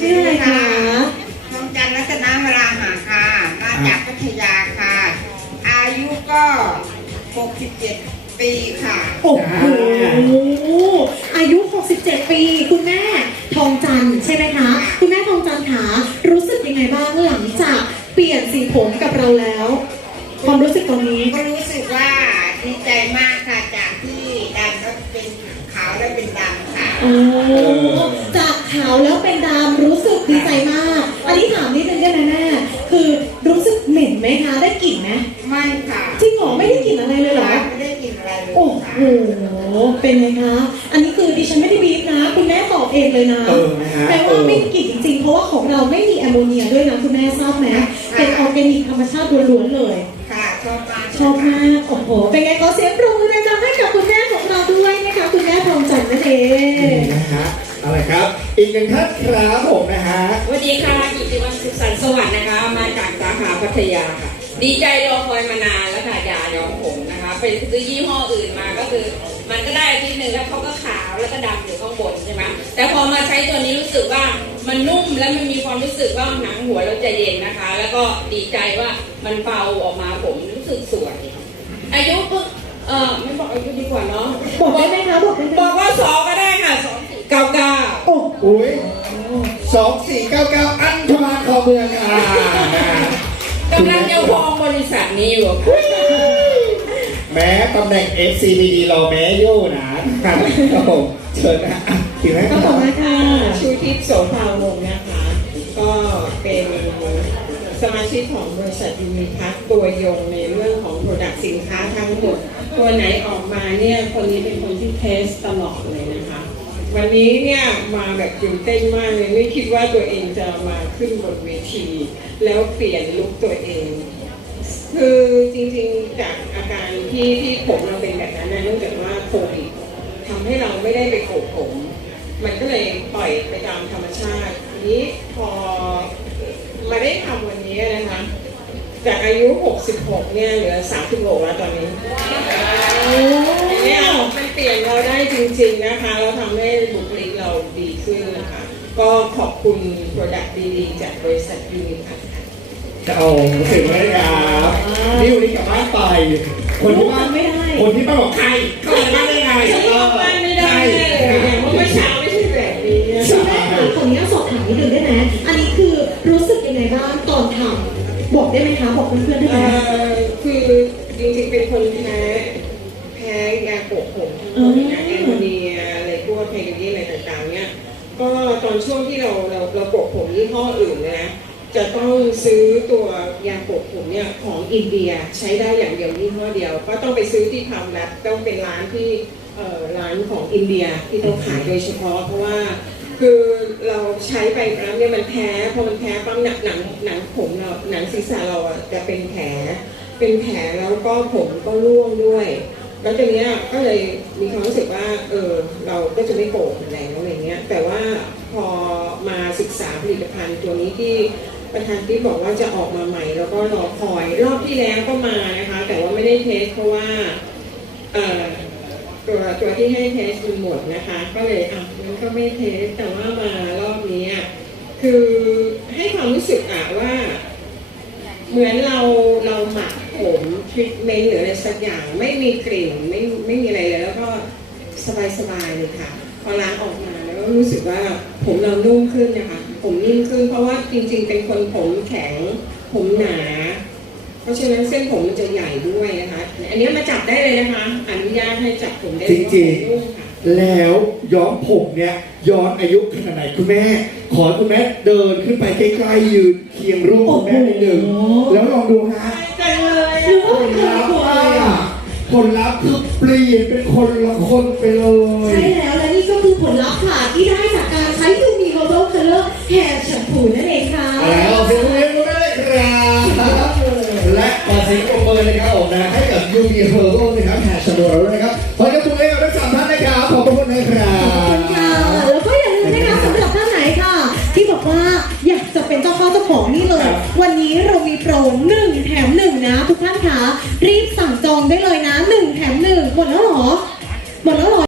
ชื่ออะไรคะทองจันทร์รัตนวราหะค่ะ มาจากพัทยาค่ะ อายุก็ 67 ปีค่ะ โอ้โห อายุ 67 ปี คุณแม่ทองจันทร์ใช่ไหมคะ คุณแม่ทองจันทร์คะรู้สึกยังไงบ้างหลังจากเปลี่ยนสีผมกับเราแล้ว ความรู้สึกตรงนี้ ก็รู้สึกว่าดีใจมากค่ะ จากที่ดำแล้วเป็นขาวแล้วเป็นดำค่ะ โอ้ จาก ขาวแล้วเป็นดำรู้สึกดีใจมาก อันนี้ถามนิดนึงได้ไหมแม่คือรู้สึกเหม็นไหมคะได้กลิ่นไหมไม่ค่ะจริงเหรอไม่ได้กลิ่นอะไรเลยเหรอไม่ได้กินอะไรเลยโอ้ค่ะโหเป็นไงคะอันนี้คือดิฉันไม่ได้บีบนะ คุณแม่ตอบเองเลยนะเออนะฮะแปลว่าไม่มีกลิ่นจริงๆเพราะว่าของเราไม่มีแอมโมเนียด้วยนะคุณแม่ทราบไหมเป็นออร์แกนิกธรรมชาติล้วนๆเลยค่ะชอบมากชอบมากโอ้โหเป็นไงขอเสียงปรบมือดังๆให้กับคุณแม่ของเราด้วยนะคะคุณแม่ทองจันทร์นั่นเองนะฮะอะไรครับ อีกหนึ่งท่านครับผมนะฮะ สวัสดีค่ะกิติวันสุขสันต์สวัสดิ์นะคะ มาจากสาขาพัทยาค่ะ ดีใจรอคอยมานานแล้วค่ะยาย้อมผมนะคะไปซื้อยี่ห้ออื่นมาก็คือ มันก็ได้อาทิตย์หนึ่งแล้วเขาก็ขาวแล้วก็ดำอยู่ข้างบนใช่ไหมแต่พอมาใช้ตัวนี้รู้สึกว่ามันนุ่มและมันมีความรู้สึกว่าหนังหัวเราจะเย็นนะคะ แล้วก็ดีใจว่ามันเบาออกมาผมรู้สึกสวย อายุเพิ่งเออไม่บอกอายุดีกว่าเนาะบอกได้ไหมคะบอกได้ไหมบอกว่าสองก็ได้ค่ะสองเก้าเก้าโอ้อุ้ยสองสี่เก้าเก้าอันธมาคอเมืองค่ะกำลังจะพองบริษัทนี้อยู่แม้ตำแหน่ง FCBD รอแม้โย่นะครับผมเชิญนะฮะอะถึงไหมคก็รับบอกนะคะชูทิพย์โสภาวงศ์นะคะ ก็เป็นสมาชิกของบริษัทยูนิพัทตัวยงในเรื่องของโปรดักต์สินค้าทั้งหมด ตัวไหนออกมาเนี่ย คนนี้เป็นคนที่เทสตลอดเลยนะคะ วันนี้เนี่ยมาแบบตื่นเต้นมากเลยไม่คิดว่าตัวเองจะมาขึ้นบนเวที แล้วเปลี่ยนลุคตัวเอง คือจริงๆจากอาการที่ที่ผมเราเป็นแบบนั้นนะเนื่องจากว่าโควิดทำให้เราไม่ได้ไปโกกผม มันก็เลยปล่อยไปตามธรรมชาติทีนี้พอมาได้ทำวันนี้นะคะจากอายุ 66 เนี่ยเหลือ 36 แล้วตอนนี้เนี้ย ยนเราได้จริงๆนะคะแล้วทำให้บุคลิกเราดีขึ้นนะคะ ก็ขอบคุณโปรดักต์ดีๆ จากบริษัทยูนิพัทค่ะจะเอาถึงไหมครับนี่วันนี้กลับบ้านไป คนที่บ้านไม่ได้ คนที่บ้านบอกใครเข้ามาบ้านได้ไงฉันเข้าบ้านไม่ได้เลยอย่างเมื่อเช้าไม่ใช่แบบนี้นะคุณแม่ค่ะขออนุญาตสอบถามนิดนึงได้ไหมอันนี้คือรู้สึกยังไงบ้างตอนทำบอกได้ไหมคะบอกเพื่อนๆได้ไหมเอ่อคือจริงๆเป็นคนแพ้แพ้ยาโปะผมทั้งหมดนะแอมโมเนียอะไรพวกไฮโดรเจนอะไรต่างๆเนี่ยก็ตอนช่วงที่เราเราเราโปะผมยี่ห้ออื่นนะจะต้องซื้อตัวยาโปะผมเนี่ยของอินเดียใช้ได้อย่างเดียวยี่ห้อเดียว ก็ต้องไปซื้อที่ทำแล้วต้องเป็นร้านที่เอ่อร้านของอินเดียที่ต้องขายโดยเฉพาะ เพราะว่าคือเราใช้ไปแล้วเนี่ยมันแพ้พอมันแพ้ปั๊มหนังหนังหนังผมเราหนังศีรษะเราอะจะเป็นแผลเป็นแผลแล้วก็ผมก็ร่วงด้วย แล้วตรงเนี้ยก็เลยมีความรู้สึกว่าเออเราก็จะไม่โกรธแล้วอะไรเงี้ยแต่ว่าพอมาศึกษาผลิตภัณฑ์ตัวนี้ที่ประธานที่บอกว่าจะออกมาใหม่ แล้วก็รอคอยรอบที่แล้วก็มานะคะ แต่ว่าไม่ได้เทสเพราะว่าเออตัวตัวที่ให้เทสมันหมดนะคะ ก็เลยอะมันก็ไม่เทสแต่ว่ามารอบนี้คือให้ความรู้สึกอะว่า เหมือนเราเราหมัก ทรีทเมนต์หรืออะไรสักอย่างไม่มีกลิ่นไม่ไม่มีอะไรเลยแล้วก็สบายสบายๆเลยค่ะ พอล้างออกมาแล้วก็รู้สึกว่าผมเรานุ่มขึ้นนะคะ ผมนิ่มขึ้น เพราะว่าจริงๆ เป็นคนผมแข็งผมหนา เพราะฉะนั้นเส้นผมมันจะใหญ่ด้วยนะคะ อันนี้มาจับได้เลยนะคะอนุญาตให้จับผมได้จริงๆนุ่มค่ะๆแล้วย้อมผมเนี่ยย้อนอายุขนาดไหนคุณแม่ ขอให้คุณแม่เดินขึ้นไปใกล้ๆยืนเคียงรูปคุณแม่นิดนึงแล้วลองดูฮะ คือเปลี่ยนเป็นคนละคนไปเลยใช่แล้วและนี่ก็คือผลลัพธ์ค่ะที่ได้จากการใช้ยูนิโ o โ o คัลเลอร์แฮร์แชมพูนั่นเองค่ะแล้วเสียงปรบมือให้คุณแม่เลยครับและขอเสียงปรบมือนะครับผมนะให้กับยูนิเฮอร์โบนะครับแฮชแท็กเราด้วยนะครับขอ ของนี่เลย วันนี้เรามีโปรหนึ่งแถมหนึ่งนะ ทุกท่านคะรีบสั่งจองได้เลยนะหนึ่งแถมหนึ่งหมดแล้วหรอหมดแล้วหรอ